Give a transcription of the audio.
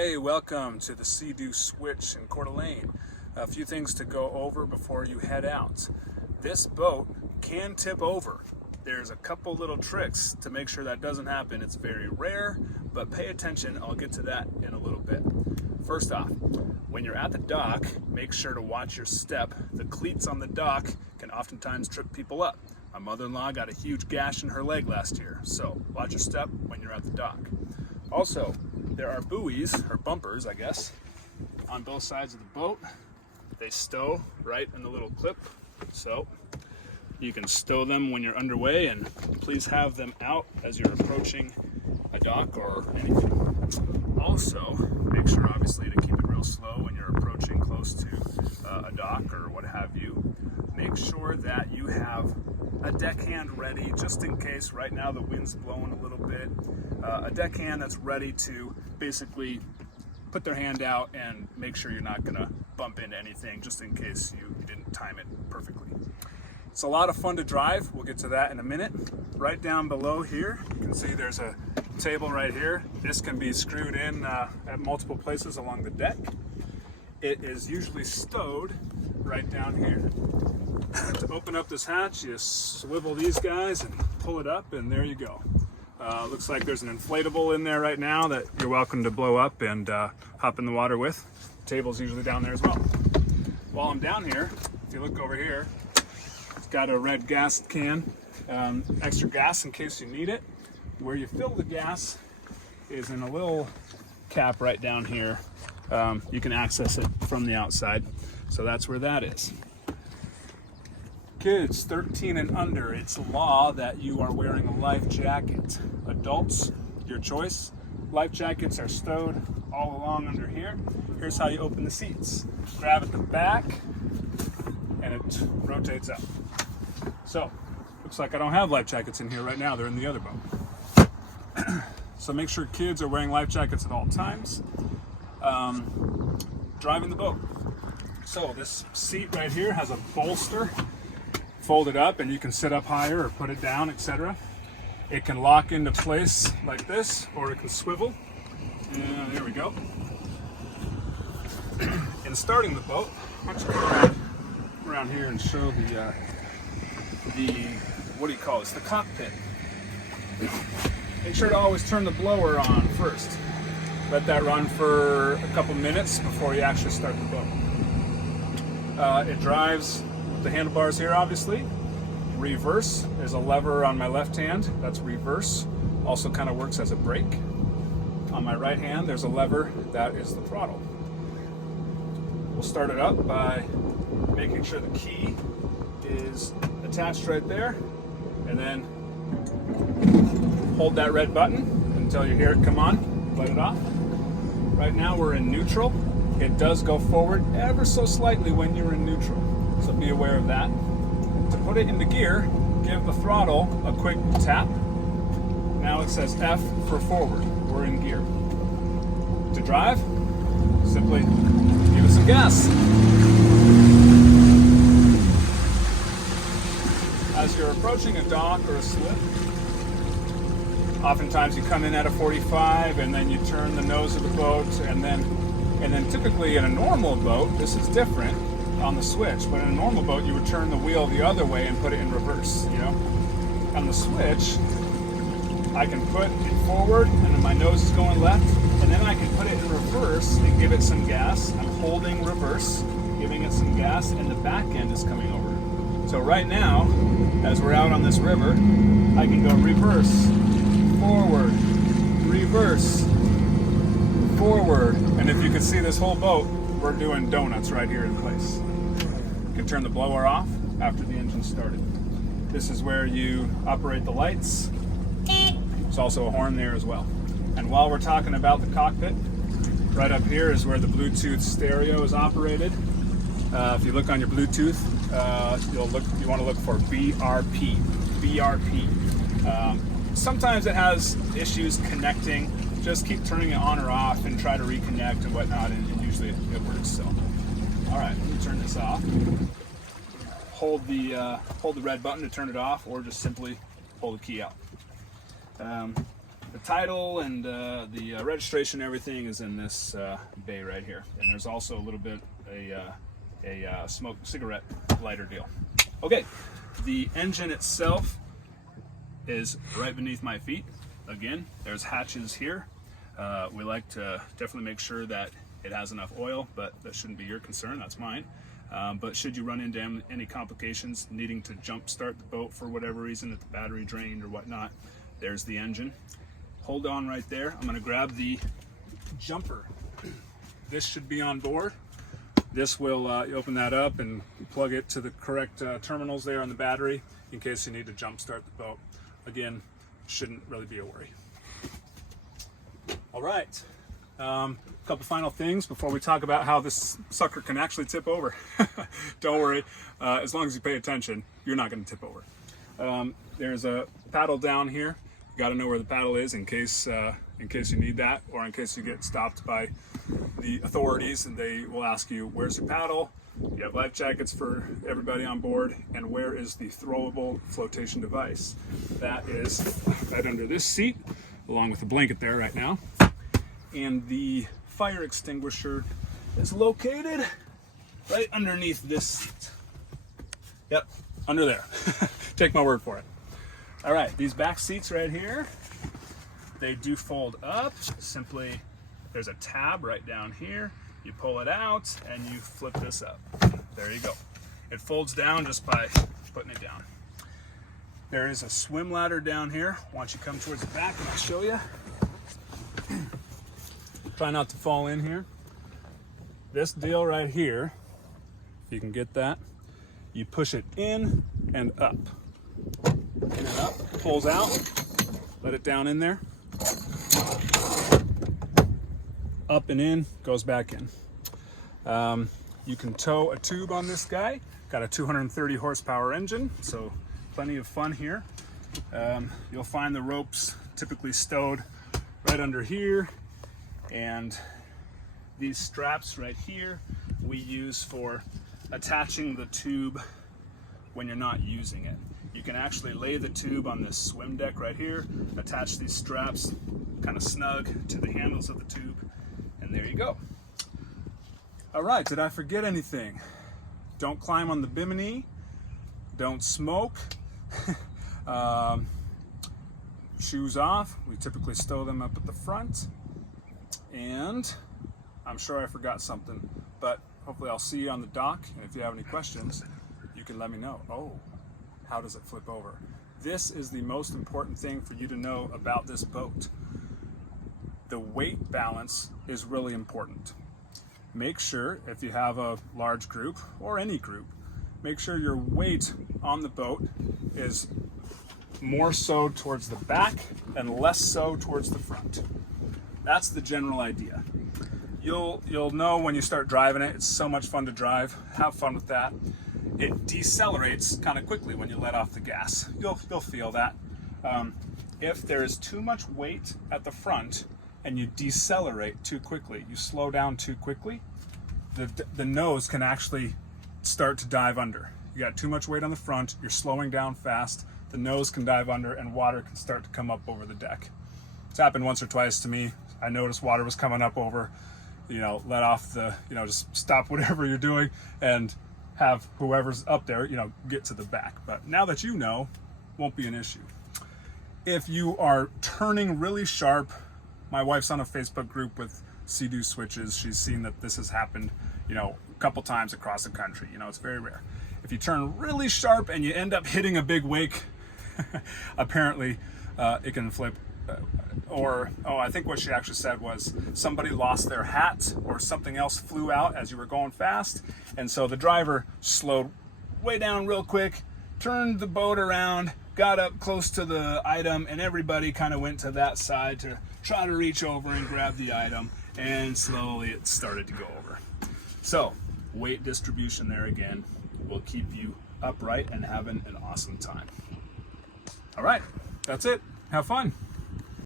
Hey, welcome to the SeaDoo switch in Coeur d'Alene. A few things to go over before you head out. This boat can tip over. There's a couple little tricks to make sure that doesn't happen. It's very rare, but pay attention. I'll get to that in a little bit. First off, when you're at the dock, make sure to watch your step. The cleats on the dock can oftentimes trip people up. My mother-in-law got a huge gash in her leg last year, so watch your step when you're at the dock. Also, there are buoys, or bumpers, I guess, on both sides of the boat. They stow right in the little clip, so you can stow them when you're underway, and please have them out as you're approaching a dock or anything. Also, make sure obviously to keep it real slow when you're approaching close to a dock or what have you. Make sure that you have a deckhand ready just in case. Right now the wind's blowing a little bit. A deckhand that's ready to basically put their hand out and make sure you're not gonna bump into anything, just in case you didn't time it perfectly. It's a lot of fun to drive. We'll get to that in a minute. Right down below here, you can see there's a table right here. This can be screwed in at multiple places along the deck. It is usually stowed right down here. To open up this hatch, you swivel these guys and pull it up, and there you go. Looks like there's an inflatable in there right now that you're welcome to blow up and hop in the water with. The table's usually down there as well. While I'm down here, if you look over here, it's got a red gas can, extra gas in case you need it. Where you fill the gas is in a little cap right down here. You can access it from the outside, so that's where that is. Kids 13 and under, it's law that you are wearing a life jacket. Adults, your choice. Life jackets are stowed all along under here. Here's how you open the seats. Grab at the back and it rotates up. So, looks like I don't have life jackets in here right now. They're in the other boat. So make sure kids are wearing life jackets at all times. Driving the boat. So this seat right here has a bolster. Fold it up and you can sit up higher or put it down, etc. It can lock into place like this, or it can swivel. And there we go. In starting the boat, why don't you go around here and show the what do you call this? The cockpit. Make sure to always turn the blower on first. Let that run for a couple minutes before you actually start the boat. It drives the handlebars here, obviously. Reverse, there's a lever on my left hand, that's reverse. Also kind of works as a brake. On my right hand, there's a lever, that is the throttle. We'll start it up by making sure the key is attached right there, and then hold that red button until you hear it come on, let it off. Right now we're in neutral. It does go forward ever so slightly when you're in neutral, so be aware of that. To put it into gear, give the throttle a quick tap. Now it says F for forward. We're in gear. To drive, simply give it some gas. As you're approaching a dock or a slip, oftentimes you come in at a 45 and then you turn the nose of the boat, and then typically in a normal boat, this is different on the switch, but in a normal boat you would turn the wheel the other way and put it in reverse, you know? On the switch, I can put it forward and then my nose is going left, and then I can put it in reverse and give it some gas. I'm holding reverse, giving it some gas, and the back end is coming over. So right now, as we're out on this river, I can go reverse, forward, reverse, forward, and if you can see this whole boat, we're doing donuts right here in place. You can turn the blower off after the engine's started. This is where you operate the lights. There's also a horn there as well. And while we're talking about the cockpit, right up here is where the Bluetooth stereo is operated. If you look on your Bluetooth, you want to look for BRP. Sometimes it has issues connecting. Just keep turning it on or off and try to reconnect and whatnot, and usually it works. So, all right, let me turn this off. Hold the red button to turn it off, or just simply pull the key out. The title and the registration, everything is in this bay right here. And there's also a little bit a smoke cigarette lighter deal. Okay, the engine itself is right beneath my feet. Again, there's hatches here. We like to definitely make sure that it has enough oil, but that shouldn't be your concern, that's mine. But should you run into any complications needing to jump start the boat for whatever reason, if the battery drained or whatnot, there's the engine. Hold on right there. I'm gonna grab the jumper. This should be on board. This will, you open that up and plug it to the correct terminals there on the battery in case you need to jump start the boat. Again, shouldn't really be a worry. All right, a couple final things before we talk about how this sucker can actually tip over. Don't worry, as long as you pay attention, you're not gonna tip over. There's a paddle down here. You gotta know where the paddle is in case you need that, or in case you get stopped by the authorities and they will ask you, where's your paddle? You have life jackets for everybody on board, and where is the throwable flotation device? That is right under this seat, along with the blanket there right now. And the fire extinguisher is located right underneath this seat. Yep, under there. Take my word for it. All right, these back seats right here, they do fold up. Simply, there's a tab right down here. You pull it out and you flip this up. There you go. It folds down just by putting it down. There is a swim ladder down here. Why don't you come towards the back and I'll show you. Try not to fall in here. This deal right here, if you can get that, you push it in and up. In and up, pulls out, let it down in there. Up and in, goes back in. You can tow a tube on this guy. Got a 230 horsepower engine, so plenty of fun here. You'll find the ropes typically stowed right under here, and these straps right here we use for attaching the tube when you're not using it. You can actually lay the tube on this swim deck right here, attach these straps kind of snug to the handles of the tube, and there you go. All right, did I forget anything? Don't climb on the bimini, don't smoke, shoes off. We typically stow them up at the front, and I'm sure I forgot something, but hopefully I'll see you on the dock, and if you have any questions, you can let me know. Oh, how does it flip over? This is the most important thing for you to know about this boat. The weight balance is really important. Make sure, if you have a large group or any group, make sure your weight on the boat is more so towards the back and less so towards the front. That's the general idea. You'll know when you start driving it. It's so much fun to drive. Have fun with that. It decelerates kind of quickly when you let off the gas. You'll feel that. If there is too much weight at the front and you decelerate too quickly, you slow down too quickly, the nose can actually start to dive under. You got too much weight on the front, you're slowing down fast, the nose can dive under and water can start to come up over the deck. It's happened once or twice to me. I noticed water was coming up over, let off the, just stop whatever you're doing and have whoever's up there, get to the back. But now that you know, won't be an issue. If you are turning really sharp, my wife's on a Facebook group with SeaDoo switches. She's seen that this has happened, a couple times across the country. It's very rare. If you turn really sharp and you end up hitting a big wake, apparently it can flip. I think what she actually said was somebody lost their hat or something else flew out as you were going fast. And so the driver slowed way down real quick, turned the boat around, got up close to the item, and everybody kind of went to that side to try to reach over and grab the item, and slowly it started to go over. So weight distribution there again will keep you upright and having an awesome time. All right, that's it. Have fun.